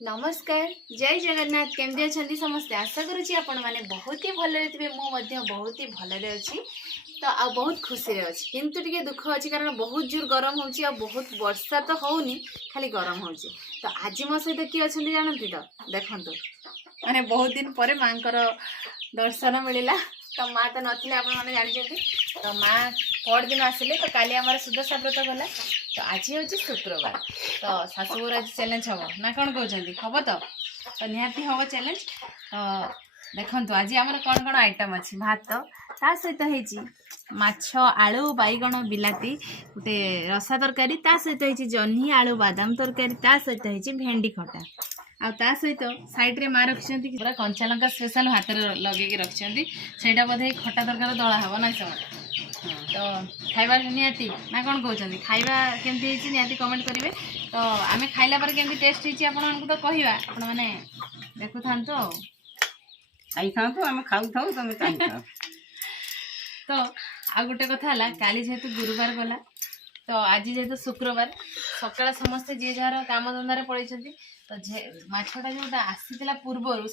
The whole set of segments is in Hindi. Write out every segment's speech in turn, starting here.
नमस्कार जय जगन्नाथ केमती अच्छा समस्ते आशा करुँच आपण मैंने बहुत ही भल थे बहुत ही भल अच्छी तो आ बहुत खुशी रे अच्छी किंतु टिके दुख अच्छी कारण बहुत जोर गरम होची आ बहुत वर्षा तो होनी खाली गरम होची तो आज मो सहित किए अच्छा जानती तो देखो मैंने बहुत दिन पर माँ दर्शन मिलला तो माँ तो नथिले आपण मैंने जानते तो माँ पर दिन आसिले तो काली आमर सुदशा व्रत गला तो आज हूँ शुक्रवार तो शाशुघर आज चैलेंज हम ना कौन कहते हम तो निहाती हम चैलेंज तो देखो आज आम कौन कौन आइटम अच्छी भात ता सहित है माछ आलू बैगण बिलाती गोटे रसा तरकारी ता सहित है जह्नी आलू बादाम तरकारी ता सहित है भेंडी खटा आ ता सहित साइड रे माँ रखिंट पूरा कंचा लंका स्पेशल हाथ लगे रखिंट से बोधे खटा तरकारी दला हम ना समय तो खाइबा निहाती ना कौन कहते खाइबा केमती निहाती कमेंट करेंगे तो आम खाइला पर केमती टेस्ट होती आपको तो कहवा आपण मैंने देखु था खाई खाऊ आम खाऊ थाऊ तुम खाऊ तो आ गोटे कथा है काली जेहेतु गुरुवार गला तो आज जेहेतु शुक्रवार सकाळ समस्ते जी जार काम धंदा पड़े तो माछटा जोटा आसीला पूर्वर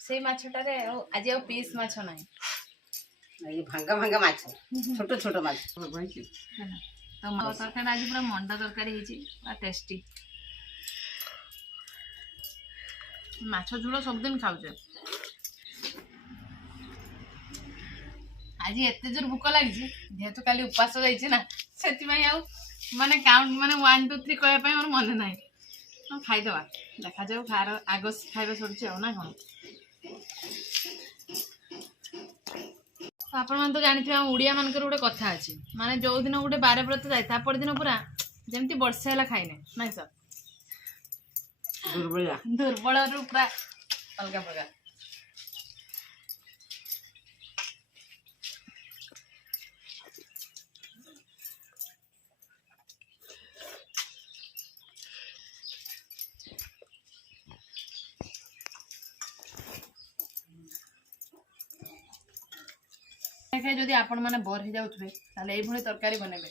से माछटारे आज आ पीस माछ ना ये भांगा भांगा माछ छोट छोट माछ तो तरकारी आज पूरा मंडा तरकारी है टेस्टी माछ झोल सबदिन खाऊे आज एत जोर भूक लगी जेहेतु काली उपास जाइए से माने काउंट माने 1 2 3 कहवाई मोर मन ना खाईदवा देखा जाऊ खार आग खाଇବା सर ना कौन तो आपण तो जानते हैं ओडिया मानकर गोटे कथा अच्छी माने जो दिन गोटे बार व्रत जाए पर दिन पूरा जमती वर्षे है खाइने ना सर दुर्बल रु पूरा अलग प्रकार जदि आपण मैंने बोर हो जाऊे ये तरकारी बनइबे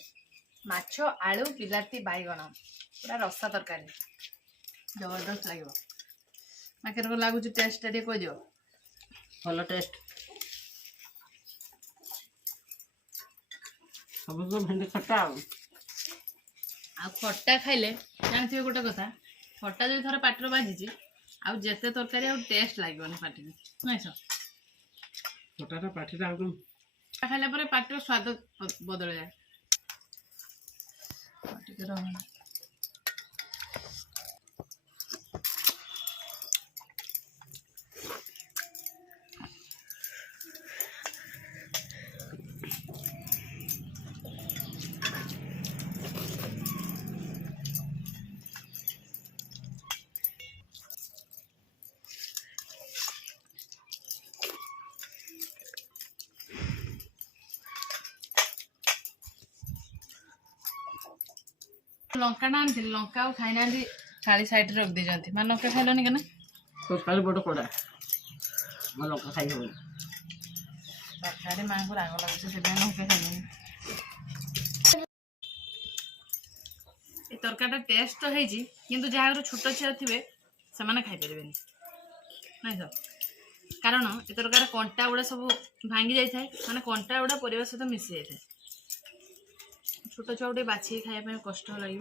माछ आलू बिलाती बैगण पूरा रसा तरकारी जबरदस्त लगे माके लगुच टेस्ट कह दियो भल टेस्ट सब भेंडी खटा आ खट्टा खाइले जानते गोटे कथा खट्टा जो थोड़ा पाटर बाजी आउ जेते तरकारी आ टेस्ट लगे पाटी नहीं सर खटाटा पाटी खाइला पर पाटर स्वाद बदल जाए लंका ना आनी लंका खाई ना थाली साइड रख दे जाती मैं लंका खाइलनि के ना तो खाली बड़ कोड़ा मैं लंका खाई हो तरकारी माँ को राग लगे से लंका खाइलनि तरकारी टेस्ट तो है किंतु जहाँ छोट छुआ थे से खाई पारे नहीं सर कारण ये तरकारी कंटा गुड़ा सब भांगी जाए माने कंटा गुड़ा परिवार सहित मिसी जाए छोट छुआ गोटे बाछी खाया कष्ट लगे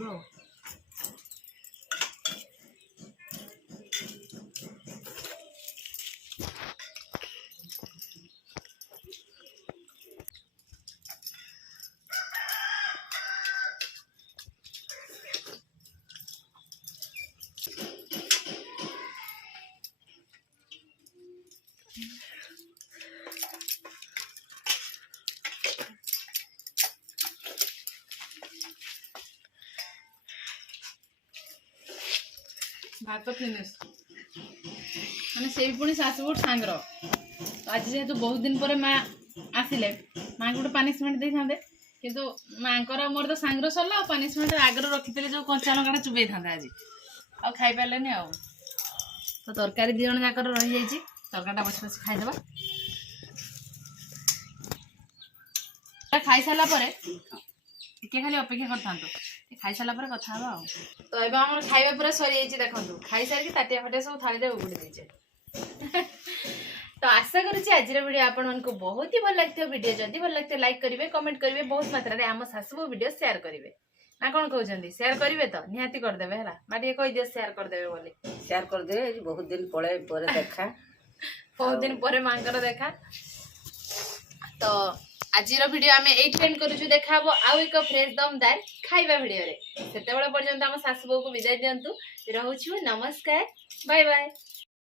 भात फिनिश मैंने से पुणी शाशुपुर सांगर तो आज जेहेतु बहुत दिन पर माँ आसिले माँ गोटे पनिशमेंट दे था किंतु माँ मोर तो सांगर सरला पनिशमेंट आगर रखी जो कंचा लंका चुबई था आज आ खाई पारे आ तो तरकारी दी जन जाकर रही जाइए तरकारीटा बस बस खाईदे खाई सारा खाली अपेक्षा कर खाई सारा पर कथा हवा तो एबे हमर खाइबा पूरा सरी जाइछि देखंतु खाई सारी ताटिया फाटिया सब थाली रे उगुडी देछे तो आशा करूची आज वीडियो आपण मानक बहुत ही भल लगथियो वीडियो जदी भल लगथियो लाइक करिवे कमेंट करिवे बहुत मात्रा रे हम सासु वीडियो शेयर करिवे ना कोन कहउछंदी शेयर करिवे तो निहाती कर देबे हला माटी कहि दियो शेयर कर देबे बोली शेयर कर दे बहुत दिन पळे परे देखा बहुत दिन परे मांकर देखा तो आजिर वीडियो आमे एट एंड करूछु देखाबो आउ एक फ्रेश दमदार खाइबा वीडियो रे सेते बेला पर्यंत हम सासु को विदाय दियंतु रहउछु नमस्कार बाय बाय।